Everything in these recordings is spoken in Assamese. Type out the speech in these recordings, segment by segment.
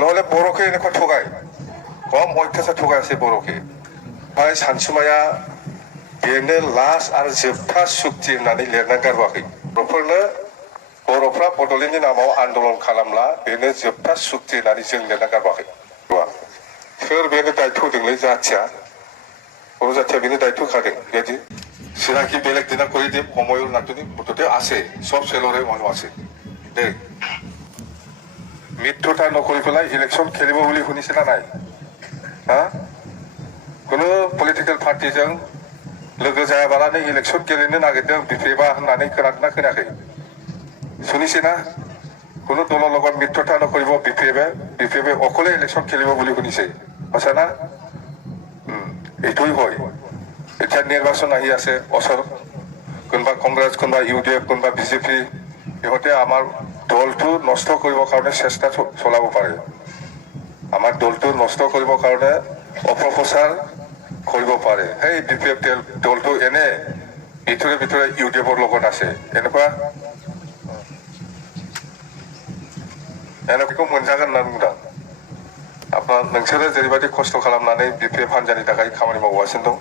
নহলে বড়োকে এনেকুৱা ঠগাই কম অত্যাচাৰ ঠগাই আছে বড়োকে ओमफ्राय सानसुमाया बेनो लास्ट आरो जोबथा सुक्ति होननानै लिरनानै गारबोआखै बर'फ्रा बड'लेण्डनि नामाव आन्दलन खालामला बेनो जोबथा सुक्ति होननानै जों लिरनानै गारबोआखै सोर बेनो दायित्व होदोंलै जाथिया बर' जाथिया बेनो दायित्व होखादों बेबायदि सिनाखि बेलेग दिना কৰি দিম সময়ৰ নাটনি মুঠতে আছে সব চেলৰে মানুহ আছে দেই মিথ্যতা নকৰি পেলাই ইলেকশ্যন খেলিব বুলি শুনিছে না নাই হা কোনো পলিটিকেল पार्टीजों लोगो जायाबालानो इलेक्शन गेलेनो नागिरदों बिफेबा होननानै खोनादोंना खोनायाखै শুনিছেনা কোনো দলৰ লগত মিত্ৰতা নকৰিব বিফেবে অকলে ইলেকশ্যন খেলিব বুলি শুনিছে সঁচা না এইটোই হয় এতিয়া নিৰ্বাচন আহি আছে ওচৰত কোনোবা কংগ্ৰেছ কোনোবা ইউডিএফ কোনোবা বিজেপি ইহঁতে আমাৰ দলটো নষ্ট কৰিবৰ কাৰণে চেষ্টা চলাব পাৰে আমাৰ দলটো নষ্ট কৰিবৰ কাৰণে অপপ্ৰচাৰ কৰিব পাৰে সেই বিপিএফ দলটো এনে ভিতৰে ভিতৰে ইউডিএফৰ লগত আছে এনেকুৱা এনেকুৱাखौ मोनजागोन होनना बुंदों আপনার नोंसोरो जेरैबायदि खस्थ' खालामनानै बिपिएफ हान्जानि थाखाय खामानि मावगासिनो दं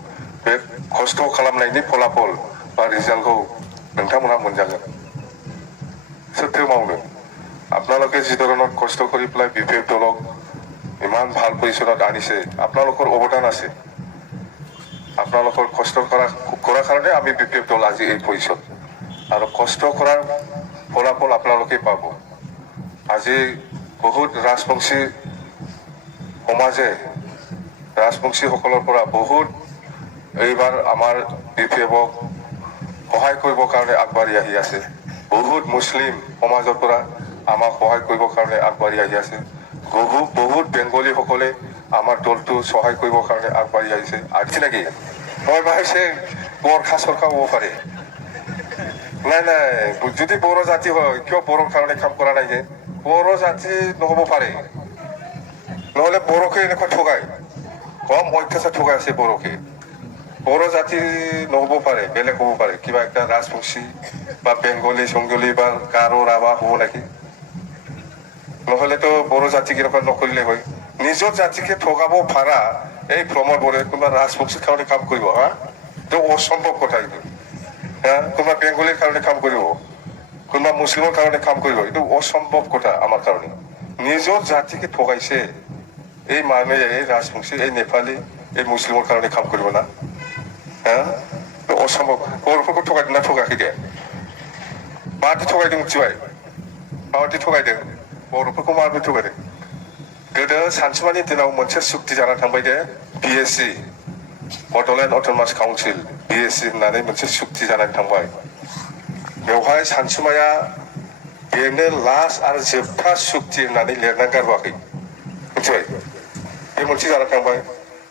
बे खस्थ' खालामनायनि फलाफल बा रिजाल्टखौ नोंथांमोनहा मोनजागोन सोरथो मावनो আপোনালোকে যি ধৰণৰ কষ্ট কৰি পেলাই বিপিএফ দলক ইমান ভাল পজিশ্যনত আনিছে আপোনালোকৰ অৱদান আছে আপোনালোকৰ কষ্ট কৰাৰ কাৰণে আমি বিপিএফ দল আজি এই পজিশ্যন আৰু কষ্ট কৰাৰ ফলাফল আপোনালোকে পাব আজি বহুত ৰাজবংশী সমাজে ৰাজবংশীসকলৰ পৰা বহুত এইবাৰ আমাৰ বিপিএফক সহায় কৰিবৰ কাৰণে আগবাঢ়ি আহি আছে বহুত মুছলিম সমাজৰ পৰা আমাক সহায় কৰিবৰ কাৰণে আগবাঢ়ি আহি আছে বহুত বেংগলীসকলে আমাৰ দলটো সহায় কৰিবৰ কাৰণে আগবাঢ়ি আহিছে আজি নেকি মই ভাবিছে বৰখা চৰখা হ'ব পাৰে নাই নাই যদি বড়ো জাতি হয় কিয় বড়োৰ কাৰণে কাম কৰা নাই যে বড়ো জাতি নহ'ব পাৰে নহলে বড়োকে এনেকুৱা ঠগাই কম অত্যাচাৰ ঠগাই আছে বড়োকে বড়ো জাতি নহ'ব পাৰে বেলেগ হ'ব পাৰে কিবা একটা ৰাজবংশী বা বেংগলী সংগলী বা গাৰো ৰাভা হ'ব নেকি নহলেতো বড়ো জাতিক এনেকুৱা নকৰিলে হয় নিজৰ জাতিকে ঠগাব পাৰা এই প্ৰমোদ বড়োৱে কোনোবা ৰাজবংশীৰ কাৰণে কাম কৰিব হা এইটো অসম্ভৱ কথা এইটো হা কোনোবা বেংগলীৰ কাৰণে কাম কৰিব কোনোবা মুছলিমৰ কাৰণে কাম কৰিব এইটো অসম্ভৱ কথা আমাৰ কাৰণে নিজৰ জাতিকে ঠগাইছে এই মানুহে এই ৰাজবংশী এই নেপালী এই মুছলিমৰ কাৰণে কাম কৰিব না হা অসম্ভৱ বড়োফोरखौ ঠগাইदों ना ঠগাखै दे माबायदि ঠगाইदों मिथिबाय माबायदि ঠगाইदों बर'फोरखौ माबायदि ঠगायदों गोदो सानसुमानि दिनाव मोनसे सुक्ति जानानै थांबाय दे BAC Bodoland autonomous council BAC होननानै मोनसे सुक्ति जानानै थांबाय बेवहाय सानसुमाया बेनो लास्ट आरो जोबथा सुक्ति होननानै लिरनानै गारबोआखै मिथिबाय बे मोनसे जानानै थांबाय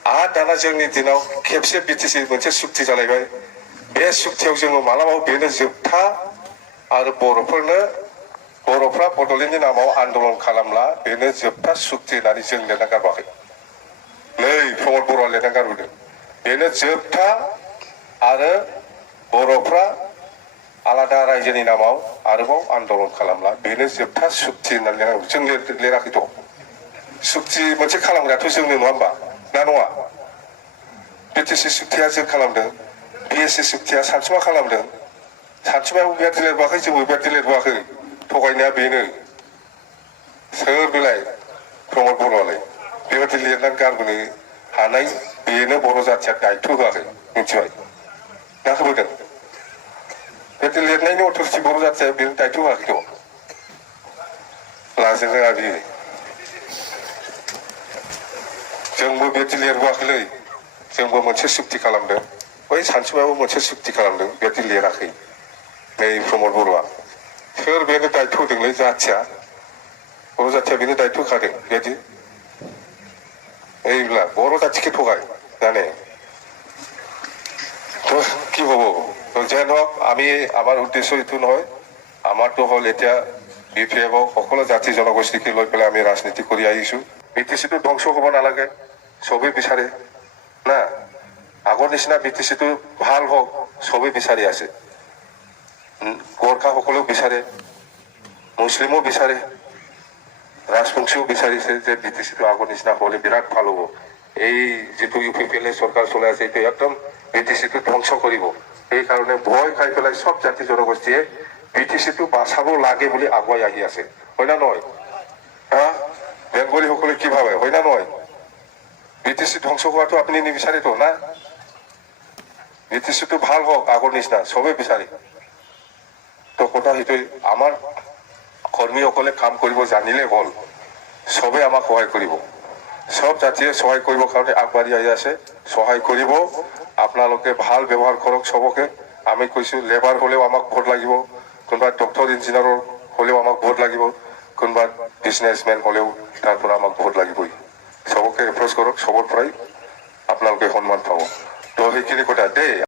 आरो दाना जोंनि दिनाव खेबसे बिटिसि मोनसे सुक्ति जालायबाय बे सुक्तियाव जोङो मालाबाबो बेनो जोबथा आरो बर'फ्रा बड'लेण्डनि नामाव आन्दलन खालामला बेनो जोबथा सुक्ति होननानै जों लिरना गारबोआखै नै प्रमद बर'आ लिरना गारबोदों बेनो जोबथा आरो बर'फ्रा आलादा रायजोनि नामाव आरोबाव आन्दलन खालामला बेनो जोबथा सुक्ति होननानै जों लिराखैथ' सुक्ति मोनसे खालामग्रायाथ' जोंनो नङा होमबा ना नङा बिटिसि सुक्तिया जों खालामदों बिएससि सुक्तिया सानसुमा खालामदों सानसुमायाव बेबायदि लिरबोआखै जोंबो बेबायदि लिरबोआखै थगायनाया बेनो सोर बेलाय प्रमद बर'आलाय बेबायदि लिरनानै गारबोनो हानाय बेनो बर' जाथिया दायित्व होआखै मिथिबाय ना होबोदों बेबायदि लिरनायनि अथ'रिटि बर' जाथिया बेनो दायित्व होआखैथ' लाजों रोङा बियो जोंबो बेबायदि लिरबोआखैलै जोंबो मोनसे सुक्ति खालामदों बै सानसुमायाबो मोनसे सुक्ति खालामदों बेबायदि लिराखै नै प्रमद बर'आ सोर बेनो दायित्व होदोंलै जाथिया बर' जाथिया बेनो दायित्व होखादों बेबायदि এইবিলাক বড় জাতিকে ঠগায় জানে তো কি হব তো যেন হোক আমি আমাৰ উদ্দেশ্য এইটো নহয় আমাৰতো হ'ল এতিয়া বিপিএফক সকলো জাতি জনগোষ্ঠীকে লৈ পেলাই আমি ৰাজনীতি কৰি আহিছো বিটিচিটো ধ্বংস হ'ব নালাগে চবেই বিচাৰে না আগৰ নিচিনা বিটিচিটো ভাল হওক চবেই বিচাৰি আছে গোৰ্খাসকলেও বিচাৰে মুছলিমো বিচাৰে ৰাজবংশীও বিচাৰিছে যে বিটিচিটো আগৰ নিচিনা হ'লে বিৰাট ভাল হ'ব। এই যিটো UPPLA চৰকাৰ চলাই আছে এইটো একদম বিটিচিটো ধ্বংস কৰিব। সেইকাৰণে ভয় খাই পেলাই সব জাতি জনগোষ্ঠীয়ে বিটিচিটো বাচাব লাগে বুলি আগুৱাই আহি আছে, হয় না নহয়? হা, বেংগলীসকলে কি ভাবে, হয় না নহয়? বিটিচি ধ্বংস হোৱাটো আপুনি নিবিচাৰেতো না? বিটিচিটো ভাল হওক আগৰ নিচিনা চবেই বিচাৰে। তো কথা সেইটোৱে, আমাৰ কৰ্মীসকলে কাম কৰিব জানিলে হ'ল, চবে আমাক সহায় কৰিব। সব জাতিয়ে সহায় কৰিবৰ কাৰণে আগবাঢ়ি আহি আছে, সহায় কৰিব। আপোনালোকে ভাল ব্যৱহাৰ কৰক চবকে। আমি কৈছো লেবাৰ হ'লেও আমাক ভোট লাগিব, কোনোবা ডক্টৰ ইঞ্জিনিয়াৰৰ হ'লেও আমাক ভোট লাগিব, কোনোবা বিজনেছমেন হ'লেও তাৰ পৰা আমাক ভোট লাগিবই। চবকে এপ্ৰ'চ কৰক, চবৰ পৰাই আপোনালোকে সন্মান পাব। তো সেইখিনি কথা দেই।